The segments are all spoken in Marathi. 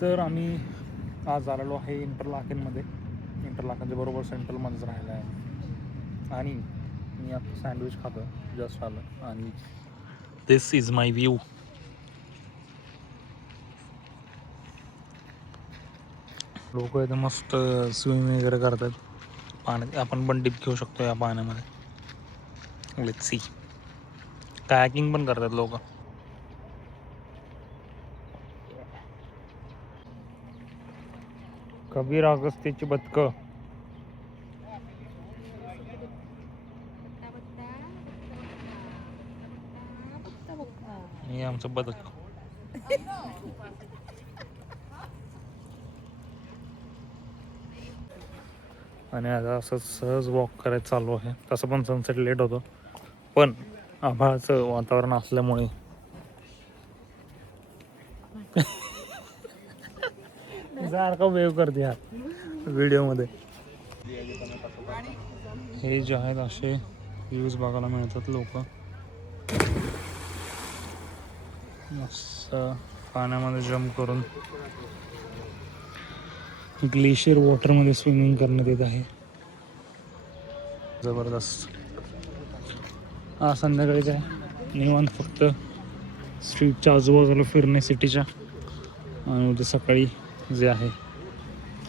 तर आम्ही आज आलेलो आहे इंटरलाकेनमध्ये. इंटरलाकेनच्या बरोबर सेंट्रलमध्येच राहिला आहे आणि मी आता सँडविच खातो, जस्ट आलं. आणि दिस इज माय व्ह्यू. लोक इथं मस्त स्विमिंग वगैरे करतात पाण्यात. आपण पण डिप घेऊ शकतो या पाण्यामध्ये. Let's see. कायाकिंग पण करतात लोक. कबीर अगस्तीची बदकं. हे आमचं बदक. आणि आता असं सहज वॉक करायचं चालू आहे. तसं पण सनसेट लेट होतो, पण आभाळाचं वातावरण असल्यामुळे सारखा वेव करते हा व्हिडिओमध्ये. हे जे आहेत असे व्ह्यूज बघायला मिळतात. लोक मस्त पाण्यामध्ये जंप करून ग्लेशियर वॉटरमध्ये स्विमिंग करण्यात येत आहे. जबरदस्त. हा संध्याकाळीच आहे, निवांत फक्त स्ट्रीटच्या आजूबाजूला फिरणे सिटीच्या. आणि उद्या सकाळी जे आहे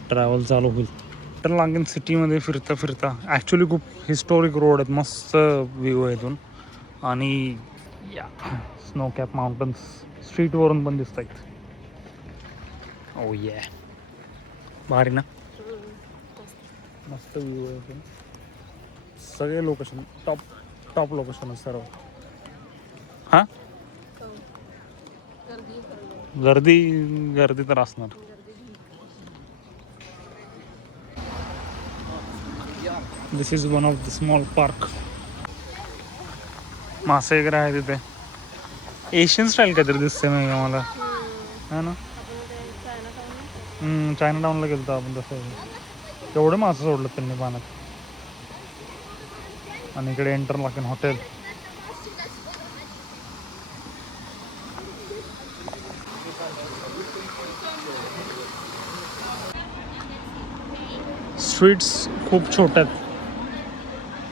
ट्रॅव्हल चालू होईल. इंटरलाकेन सिटीमध्ये फिरता फिरता ॲक्च्युली खूप हिस्टॉरिक रोड आहेत, मस्त व्ह्यू आहे इथून. आणि या स्नो कॅप माउंटन्स स्ट्रीटवरून पण दिसत आहेत. ओ ये भारी ना, मस्त व्ह्यू आहे इथून. सगळे लोकेशन टॉप टॉप लोकेशन आहे सर्व. हां, गर्दी गर्दी तर असणार. This is one of the small park. मासे वगैरे आहे तिथे. एशियन स्टाईल काहीतरी दिसते नाही का मला, है ना. चायना टाऊनला गेलो होतो आपण. तसं केवढे मासे सोडलं त्यांनी पाण्यात. आणि इकडे इंटरलाकेन हॉटेल. स्ट्रीट्स खूप छोट्या आहेत,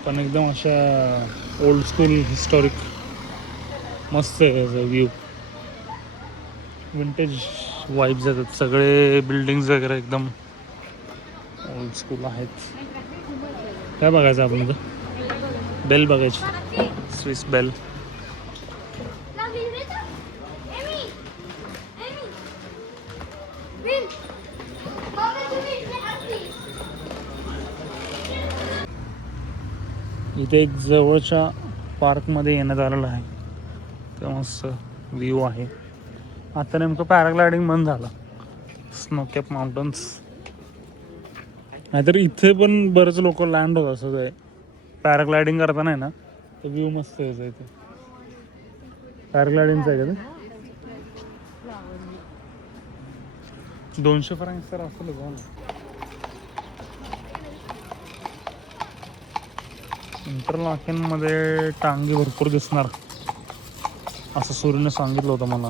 पण एकदम अशा ओल्ड स्कूल हिस्टॉरिक मस्त आहे व्ह्यू. विंटेज वाईब्स येतात. सगळे बिल्डिंग्स वगैरे एकदम ओल्ड स्कूल आहेत. काय बघायचं आपण इथं? बेल बघायची, स्विस बेल. इथे एक जवळच्या पार्कमध्ये येण्यात आलेलं आहे, तर मस्त व्ह्यू आहे. आता नेमकं पॅराग्लायडिंग बंद झालं. Snow cap mountains. नाहीतर इथे पण बरेच लोक लँड होत असं आहे. पॅराग्लायडिंग करताना आहे ना, तर व्ह्यू मस्त यायचं इथे. पॅराग्लायडिंगचं आहे का ते? 200 फ्रँक्स तर असेल ना. इंटरलाकेनमध्ये टांगे भरपूर दिसणार असं सूर्यने सांगितलं होतं मला,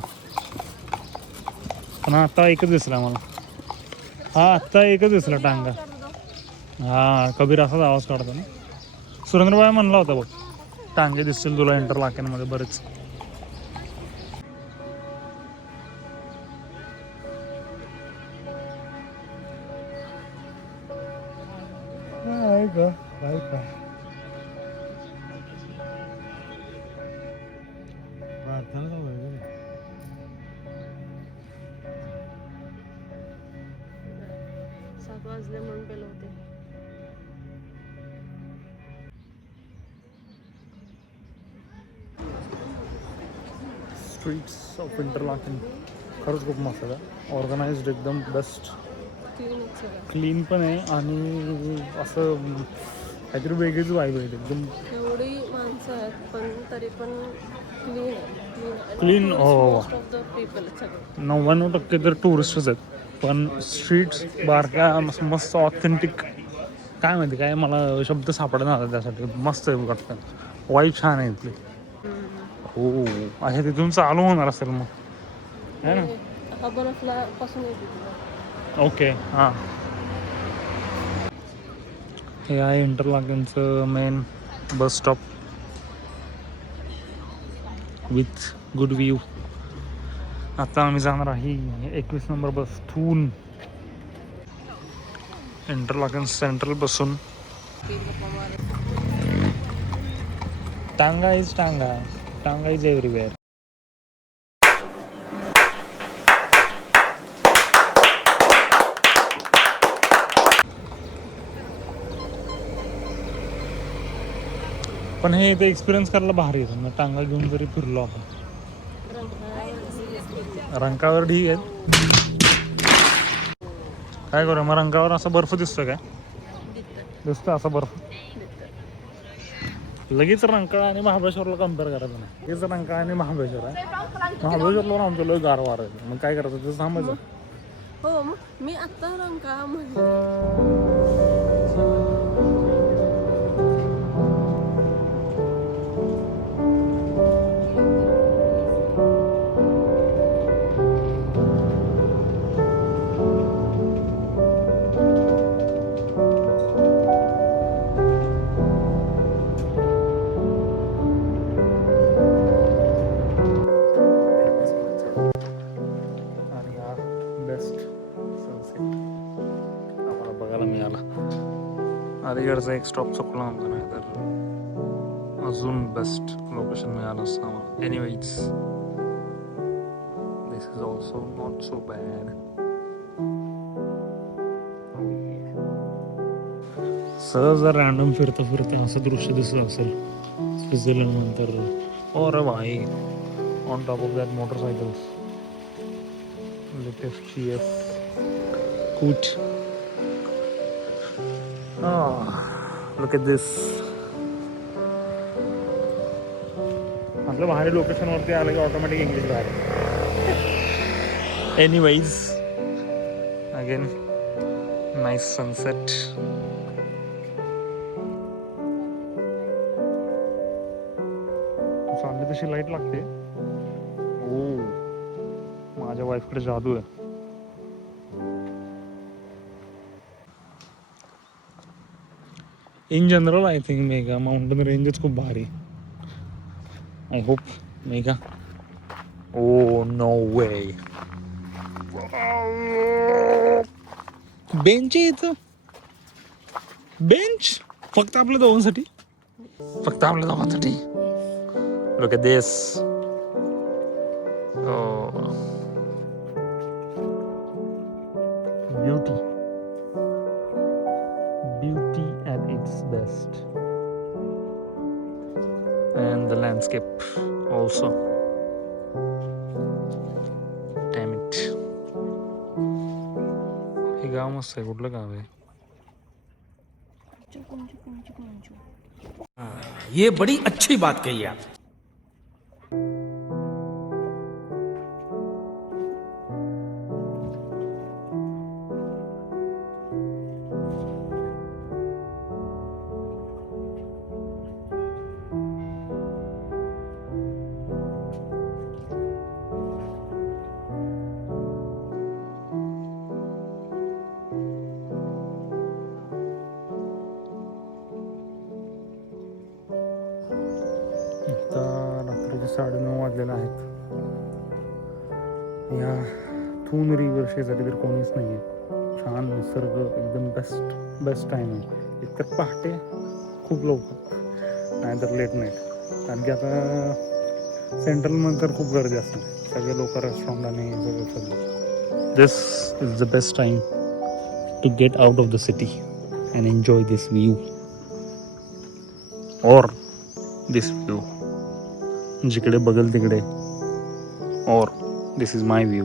पण आता एकच दिसला मला. हा, आत्ता एकच दिसला टांगा. हा, कबीर असाच आवाज काढतो ना. सुरेंद्रबाई म्हणला होता बघ, टांगे दिसतील तुला इंटरलाकेनमध्ये बरेच. काय वाजले म्हणून गेलो होते. स्ट्रीट्स ऑफ इंटरलाकेन खरंच खूप मस्त आहे. ऑर्गनाइज्ड एकदम बेस्ट. क्लीन पण आहे आणि असं काहीतरी वेगळीच वाईब आहे एकदम. एवढी माणसं आहेत पण तरी पण क्लीन. हो, 99% तर टुरिस्टच आहेत. पण स्ट्रीट्स बारक्या मस्त ऑथेंटिक. काय माहिती काय, मला शब्द सापडणार आता त्यासाठी. मस्त आहे वाटतं, वाईब छान आहे इथली. हो, अच्छा तिथून चालू होणार असेल मग, है ना. अबोनफला पासून येते तुला. ओके हां. हे आहे इंटरलाकेनचं main bus stop with good view. आता आम्ही जाणार आहे 21 number bus Thun Interlaken central बसून. टांगा इज टांगा, टांगा इज एव्हरीवेअर. पण हे इथे एक्सपिरियन्स करायला भारी आहे. मग टांगा घेऊन जरी फिरलो आपण. रंकावर ढीग आहेत. काय करू मग रंकावर असा बर्फ दिसतो काय? दिसतो असा बर्फ. लगेच रंकाळा आणि महाबळेश्वरला कम्पेअर करायचं नाही. हेच रंकाळा आणि महाबळेश्वर आहे. महाबळेश्वरला आमचं लय गार वार आहे. मग काय करायचं तिथं थांबायचं. हो मग मी आता रंकाळा म्हणले. अलीगडचा एक स्टॉप चुकला आमचा, नाही तर अजून बेस्ट लोकेशन मिळालं असतं आम्हाला. Anyways this is also not so bad. सहज जर रॅन्डम फिरता फिरता असं दृश्य दिसत असेल स्वित्झर्लंड नंतर और भाई on top of that motorcycles latest GS कूच. Look at this. आपलं भारी लोकेशनवरती आलं की ऑटोमॅटिक इंग्लिश बाहेर. Anyways again nice sunset. चालली तशी लाईट लागते. ओ माझ्या वाईफकडे जादू आहे. In general I think mega mountain रेंजच खूप भारी. I hope mega. Oh no way. Bench आहे इथं. बेंच फक्त आपल्या दोघांसाठी. फक्त आपल्या दोघांसाठी. Look at this. Beauty. Beauty at its best, and the landscape also. Damn it. हे गाव मस्त आहे. कुठलं गाव आहे? ये बड़ी अच्छी बात कही आप. आता रात्रीचे 9:30 वाजलेले आहेत. या थून रिव्हर शेजारी तर कोणीच नाही आहे. छान निसर्ग एकदम बेस्ट टाईम आहे. एकतर पहाटे खूप लवकर, नाहीतर लेट नाईट. कारण की आता सेंट्रलमध्ये तर खूप गर्दी असते. सगळे लोक रेस्टॉरंट आणि सगळं. This is the best time to get out of the city and enjoy this view और दिस व्ह्यू. जिकडे बघेल तिकडे और this is my view.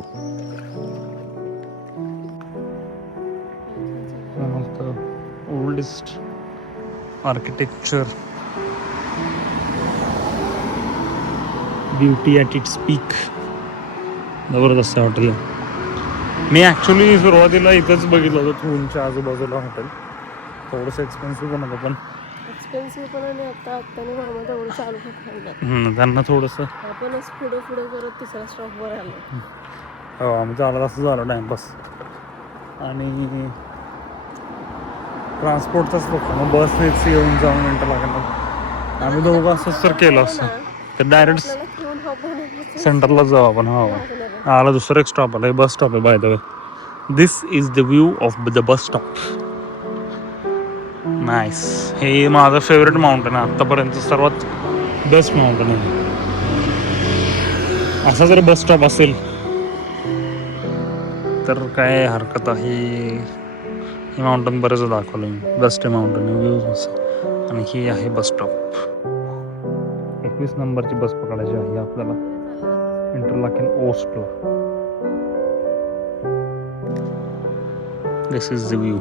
One of the oldest architecture. Beauty at its peak. जबरदस्त हॉटेल. मी ॲक्च्युली सुरुवातीला इथंच बघितलं होतं थूनच्या आजूबाजूला हॉटेल. थोडंसं एक्सपेन्सिव्ह पण होतं. पण एक्सपेन्सिव्ह पण आणि आत्ताने बघा तेवढं चालू होत त्यांना थोडंसं आपणच पुढे करत तिसऱ्या स्टॉपवर आलो. हो आम्ही चालत असं झालं टाइमपास. आणि ट्रान्सपोर्टचाच बघतो मग बसनेच येऊन जाऊन मिनटं लागणार. आम्ही दोघं असंच तर केलं असतं तर डायरेक्ट आपल्याला घेऊन हा बनवण्याचं सेंटरलाच जाऊ आपण. हो लागणार आहे. आला दुसरं एक स्टॉप आला बस स्टॉप आहे by the way. This is the view of the bus stop. Nice. हे माझं फेवरेट माउंटेन आहे आत्तापर्यंत सर्वात बेस्ट माउंटेन आहे. असा जर बस स्टॉप असेल तर काय हरकत आहे. हे माउंटेन बरेच दाखवलं मी. बेस्ट आहे माउंटेन व्ह्यूज. आणि ही आहे बस स्टॉप. 21 नंबरची बस पकडायची आहे आपल्याला इंटरलाकेन ओस्टला. This is the view.